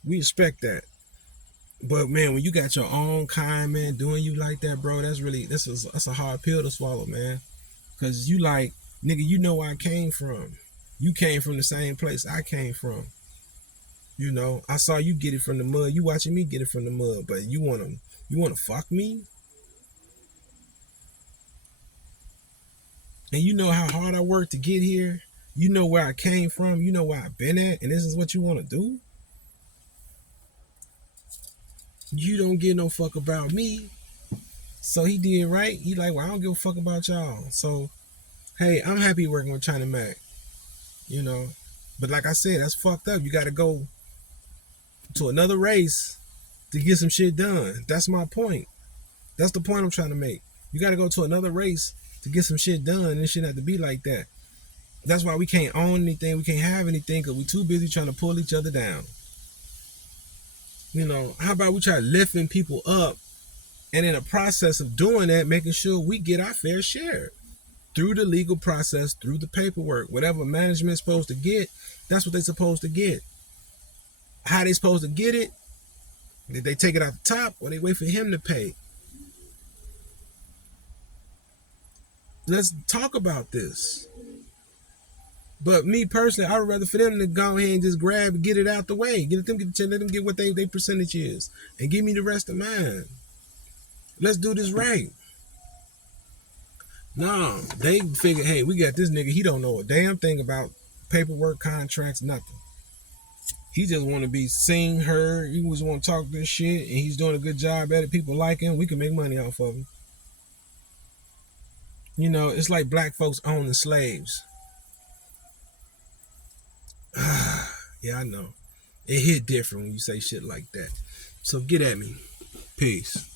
We expect that. But man, when you got your own kind, man, doing you like that, bro, that's a hard pill to swallow, man. Cause you like, nigga, you know where I came from. You came from the same place I came from. You know, I saw you get it from the mud. You watching me get it from the mud, but you wanna fuck me? And you know how hard I worked to get here. You know where I came from. You know where I've been at, and this is what you want to do? You don't give no fuck about me. So he did right. He like, well, I don't give a fuck about y'all. So, hey, I'm happy working with China Mac. You know, but like I said, that's fucked up. You got to go to another race to get some shit done. That's my point. That's the point I'm trying to make. You got to go to another race to get some shit done, and it shouldn't have to be like that. That's why we can't own anything. We can't have anything because we're too busy trying to pull each other down. You know, how about we try lifting people up, and in the process of doing that, making sure we get our fair share through the legal process, through the paperwork. Whatever management's supposed to get, that's what they're supposed to get. How they supposed to get it? Did they take it off the top, or they wait for him to pay? Let's talk about this. But me personally, I would rather for them to go ahead and just grab and get it out the way. Let them get what their percentage is, and give me the rest of mine. Let's do this right. No, they figure, hey, we got this nigga. He don't know a damn thing about paperwork, contracts, nothing. He just want to be seen, heard. He just want to talk this shit, and he's doing a good job at it. People like him. We can make money off of him. You know, it's like black folks owning slaves. Yeah, I know. It hit different when you say shit like that. So get at me. Peace.